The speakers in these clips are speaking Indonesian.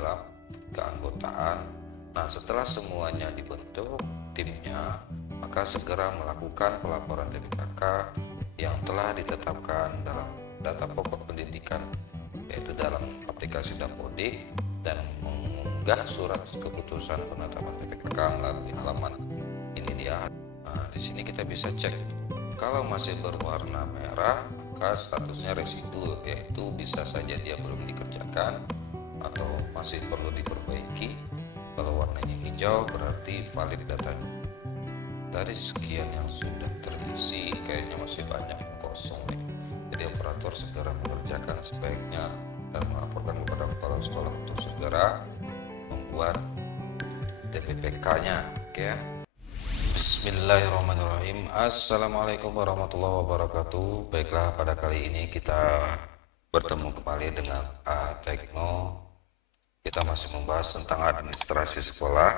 dalam keanggotaan. Nah, setelah semuanya dibentuk timnya, maka segera melakukan pelaporan TPKK yang telah ditetapkan dalam data pokok pendidikan, yaitu dalam aplikasi Dapodik, dan mengunggah surat keputusan penetapan TPKK melalui halaman ini dia. Nah, di sini kita bisa cek kalau masih berwarna merah maka statusnya residu, yaitu bisa saja dia belum dikerjakan atau masih perlu diperbaiki. Kalau warnanya hijau berarti valid datanya. Dari sekian yang sudah terisi, kayaknya masih banyak yang kosong nih. Jadi operator segera mengerjakan sebaiknya dan melaporkan kepada kepala sekolah untuk segera membuat TPPK-nya. Oke ya. Bismillahirrahmanirrahim. Assalamualaikum warahmatullahi wabarakatuh. Baiklah, pada kali ini kita bertemu kembali dengan Tekno. Kita masih membahas tentang administrasi sekolah.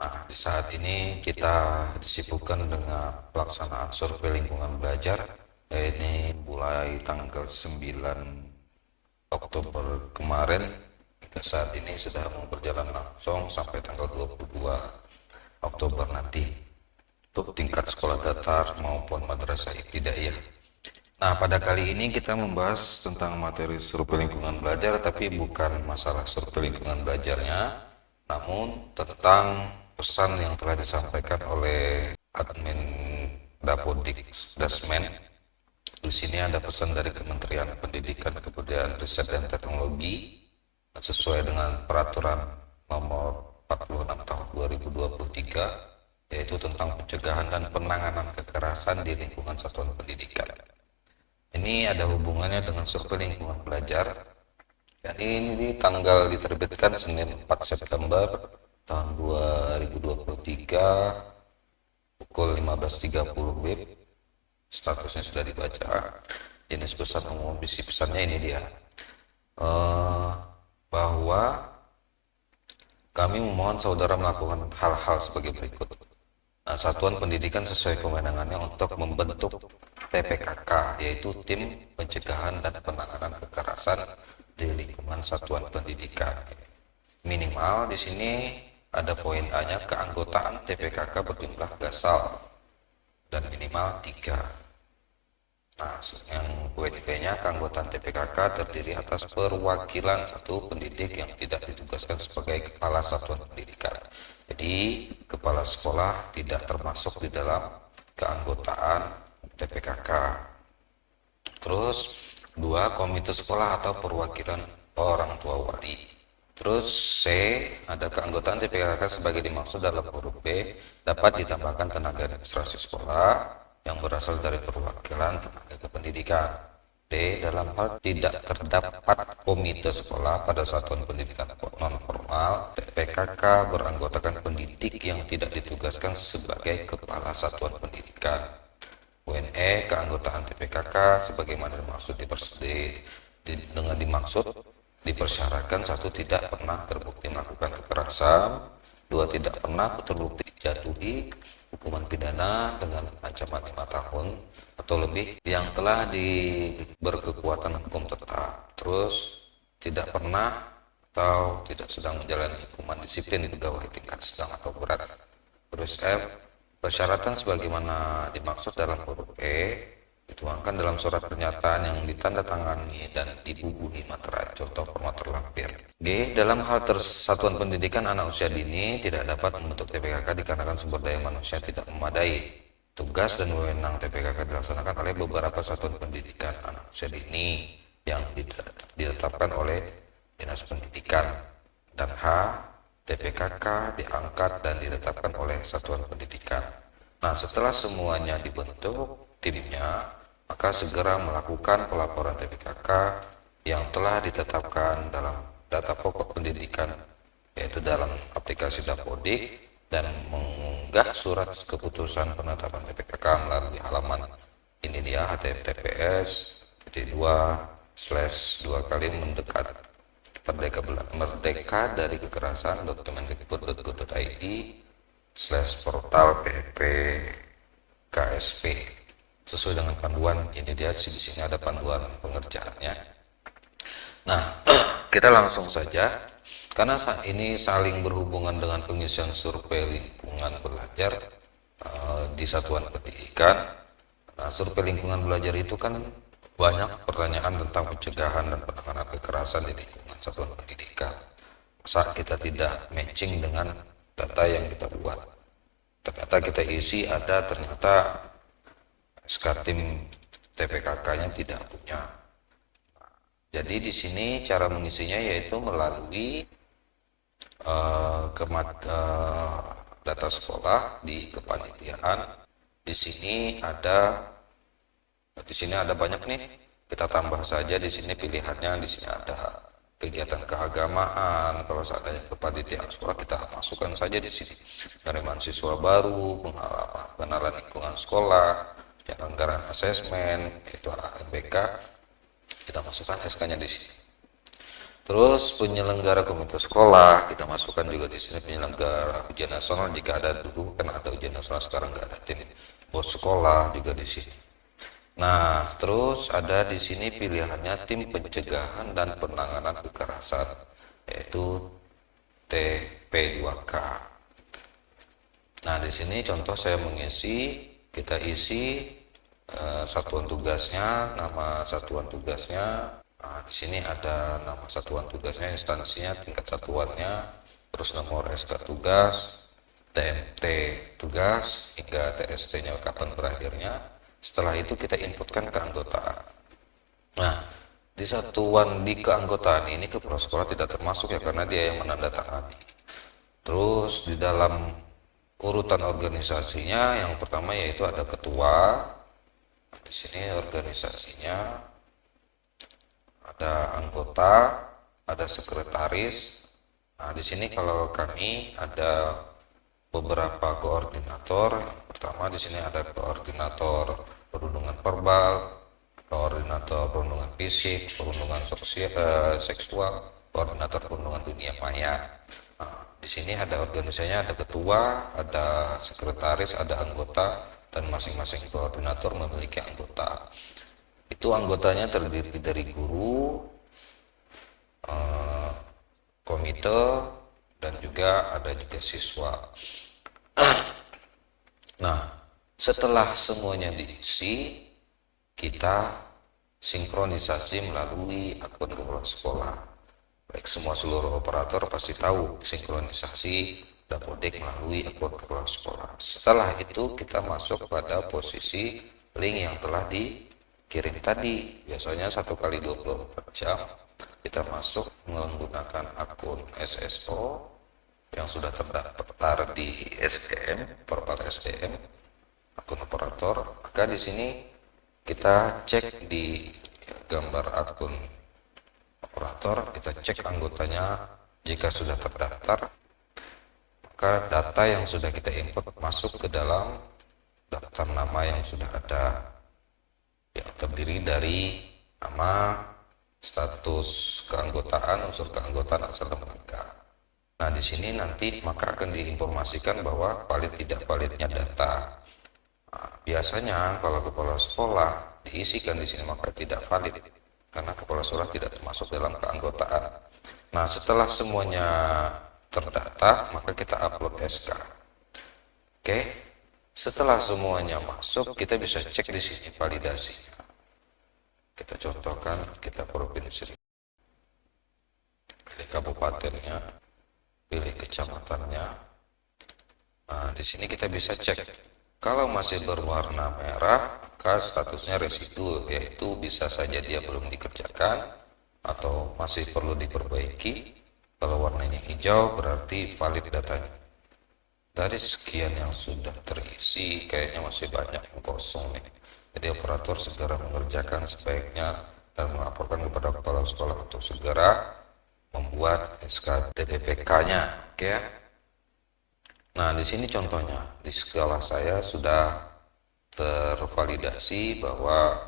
Nah, di saat ini kita disibukkan dengan pelaksanaan survei lingkungan belajar. Ini mulai tanggal 9 Oktober kemarin hingga saat ini sudah mau berjalan langsung sampai tanggal 22 Oktober nanti untuk tingkat sekolah datar maupun madrasah ibtidaiyah. Nah, pada kali ini kita membahas tentang materi survei lingkungan belajar, tapi bukan masalah survei lingkungan belajarnya, namun tentang pesan yang telah disampaikan oleh admin Dapodik Dasmen. Di sini ada pesan dari Kementerian Pendidikan, Kebudayaan, Riset dan Teknologi sesuai dengan peraturan nomor 46 tahun 2023, yaitu tentang pencegahan dan penanganan kekerasan di lingkungan satuan pendidikan. Ini ada hubungannya dengan survei lingkungan belajar. Jadi ini tanggal diterbitkan Senin 4 September tahun 2023 pukul 15.30 WIB. Statusnya sudah dibaca. Jenis pesan umum, isi pesannya ini dia, bahwa kami memohon saudara melakukan hal-hal sebagai berikut. Nah, satuan pendidikan sesuai kewenangannya untuk membentuk TPKK, yaitu Tim Pencegahan dan Penanganan Kekerasan di Lingkungan Satuan Pendidikan. Minimal di sini ada poin A-nya, keanggotaan TPKK berjumlah gasal dan minimal 3. Nah, yang poin B-nya, keanggotaan TPKK terdiri atas perwakilan satu pendidik yang tidak ditugaskan sebagai kepala satuan pendidikan. Jadi, kepala sekolah tidak termasuk di dalam keanggotaan TPKK. Terus, 2, komite sekolah atau perwakilan orang tua wali. Terus C, ada keanggotaan TPKK sebagai dimaksud dalam huruf B dapat ditambahkan tenaga administrasi sekolah yang berasal dari perwakilan tenaga kependidikan. D, dalam hal tidak terdapat komite sekolah pada satuan pendidikan non formal, TPKK beranggotakan pendidik yang tidak ditugaskan sebagai kepala satuan pendidikan. Poin E, keanggotaan TPKK sebagaimana dimaksud dengan dimaksud dipersyaratkan: 1, tidak pernah terbukti melakukan kekerasan; 2, tidak pernah terbukti dijatuhi hukuman pidana dengan ancaman 5 tahun atau lebih yang telah berkekuatan hukum tetap. Terus, tidak pernah atau tidak sedang menjalani hukuman disiplin di pegawai tingkat sedang atau berat. Terus F, persyaratan sebagaimana dimaksud dalam huruf E dituangkan dalam surat pernyataan yang ditandatangani dan dibubuhi materai, contoh format terlampir. G, dalam hal satuan pendidikan anak usia dini tidak dapat membentuk TPKK dikarenakan sumber daya manusia tidak memadai. Tugas dan wewenang TPKK dilaksanakan oleh beberapa satuan pendidikan anak usia dini yang ditetapkan oleh Dinas Pendidikan. Dan H, TPKK diangkat dan ditetapkan oleh satuan pendidikan. Nah, setelah semuanya dibentuk timnya, maka segera melakukan pelaporan TPKK yang telah ditetapkan dalam data pokok pendidikan, yaitu dalam aplikasi Dapodik, dan mengunggah surat keputusan penetapan TPKK melalui halaman ini dia, https://2 merdeka dari kekerasan .kemendikbud.go.id/portal PPKSP sesuai dengan panduan ini dia. Di sini ada panduan pengerjaannya. Nah, kita langsung saja Karena ini saling berhubungan dengan pengisian survei lingkungan belajar di satuan pendidikan. Nah, survei lingkungan belajar itu kan banyak pertanyaan tentang pencegahan dan penanganan kekerasan di lingkungan satuan pendidikan. Masa kita tidak matching dengan data yang kita buat? Ternyata kita isi ada, ternyata SK tim TPKK-nya tidak punya. Jadi di sini cara mengisinya yaitu melalui data sekolah di kepanitiaan. Di sini ada banyak nih. Kita tambah saja di sini pilihannya. Di sini ada kegiatan keagamaan. Kalau seandainya kepanitiaan sekolah kita masukkan saja di sini. Penerimaan siswa baru, pengenalan lingkungan sekolah, penyelenggaraan asesmen, itu ANBK. Kita masukkan SK-nya di sini. Terus penyelenggara komite sekolah kita masukkan juga di sini, penyelenggara ujian nasional jika ada, dulu kan ada ujian nasional, sekarang nggak ada. Tim bos sekolah juga di sini. Nah, terus ada di sini pilihannya tim pencegahan dan penanganan kekerasan, yaitu TP2K. Nah, di sini contoh saya mengisi, kita isi satuan tugasnya, nama satuan tugasnya. Nah, di sini ada nama satuan tugasnya, instansinya, tingkat satuannya, terus nomor SK tugas, TMT tugas, hingga TST-nya kapan berakhirnya. Setelah itu kita inputkan keanggotaan. Nah, di satuan di keanggotaan ini kepala sekolah tidak termasuk ya, karena dia yang menandatangani. Terus di dalam urutan organisasinya yang pertama yaitu ada ketua. Di sini organisasinya ada anggota, ada sekretaris. Nah, di sini kalau kami ada beberapa koordinator. Yang pertama di sini ada koordinator perundungan verbal, koordinator perundungan fisik, perundungan seksual, koordinator perundungan dunia maya. Nah, di sini ada organisasinya, ada ketua, ada sekretaris, ada anggota, dan masing-masing koordinator memiliki anggota. Itu anggotanya terdiri dari guru, komite, dan juga ada juga siswa. Nah, setelah semuanya diisi, kita sinkronisasi melalui akun kepala sekolah. Baik, semua seluruh operator pasti tahu sinkronisasi dapodik melalui akun kepala sekolah. Setelah itu kita masuk pada posisi link yang telah dikirim tadi. Biasanya 1x24 jam kita masuk menggunakan akun SSO yang sudah terdaftar di SDM, portal SDM, akun operator. Maka di sini kita cek di gambar akun operator, kita cek anggotanya. Jika sudah terdaftar, maka data yang sudah kita input masuk ke dalam daftar nama yang sudah ada, yang terdiri dari nama, status keanggotaan, unsur keanggotaan, asal lembaga. Nah, di sini nanti maka akan diinformasikan bahwa valid tidak validnya data. Nah, biasanya kalau kepala sekolah diisikan di sini maka tidak valid karena kepala sekolah tidak termasuk dalam keanggotaan. Nah, setelah semuanya terdata maka kita upload SK. Oke, setelah semuanya masuk kita bisa cek di sini validasinya. Kita contohkan, kita provinsi, pilih kabupatennya, pilih kecamatannya. Nah, di sini kita bisa cek. Kalau masih berwarna merah, maka statusnya residu, yaitu bisa saja dia belum dikerjakan atau masih perlu diperbaiki. Kalau warnanya hijau berarti valid datanya. Dari sekian yang sudah terisi, kayaknya masih banyak yang kosong nih. Jadi operator segera mengerjakan sebaiknya dan melaporkan kepada kepala sekolah untuk segera membuat SK DPPK-nya, oke ya. Nah, di sini contohnya di skala saya sudah tervalidasi bahwa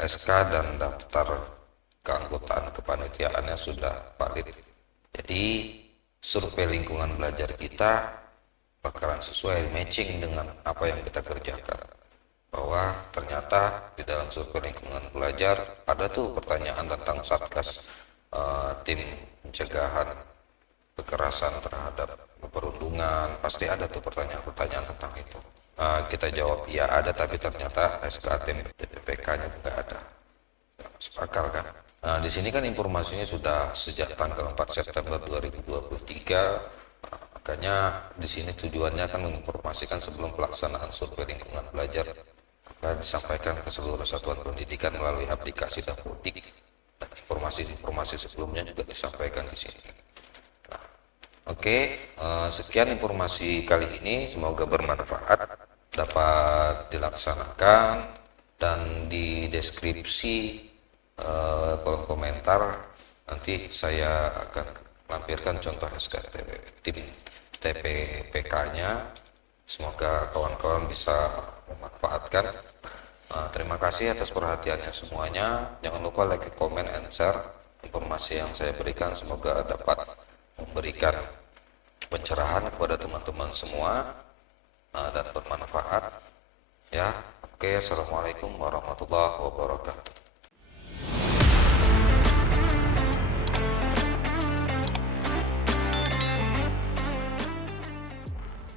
SK dan daftar keanggotaan kepanitiaannya sudah valid. Jadi survei lingkungan belajar kita bakalan sesuai matching dengan apa yang kita kerjakan. Bahwa ternyata di dalam survei lingkungan belajar ada tuh pertanyaan tentang Satgas tim pencegahan kekerasan terhadap perundungan, pasti ada tuh pertanyaan-pertanyaan tentang itu. Kita jawab ya ada, tapi ternyata SK tim TPPK-nya nggak ada. Nggak masuk akal kan? Nah, di sini kan informasinya sudah sejak tanggal 4 September 2023. Makanya di sini tujuannya kan menginformasikan sebelum pelaksanaan survei lingkungan belajar akan disampaikan ke seluruh satuan pendidikan melalui aplikasi Dapodik. Dan informasi-informasi sebelumnya juga disampaikan di sini. Oke, sekian informasi kali ini, semoga bermanfaat, dapat dilaksanakan, dan di deskripsi kolom komentar nanti saya akan lampirkan contoh SKTP tim TPPK-nya. Semoga kawan-kawan bisa memanfaatkan. Terima kasih atas perhatiannya semuanya. Jangan lupa like, comment, and share informasi yang saya berikan. Semoga dapat memberikan pencerahan kepada teman-teman semua dan bermanfaat. Ya, oke. Assalamualaikum warahmatullahi wabarakatuh.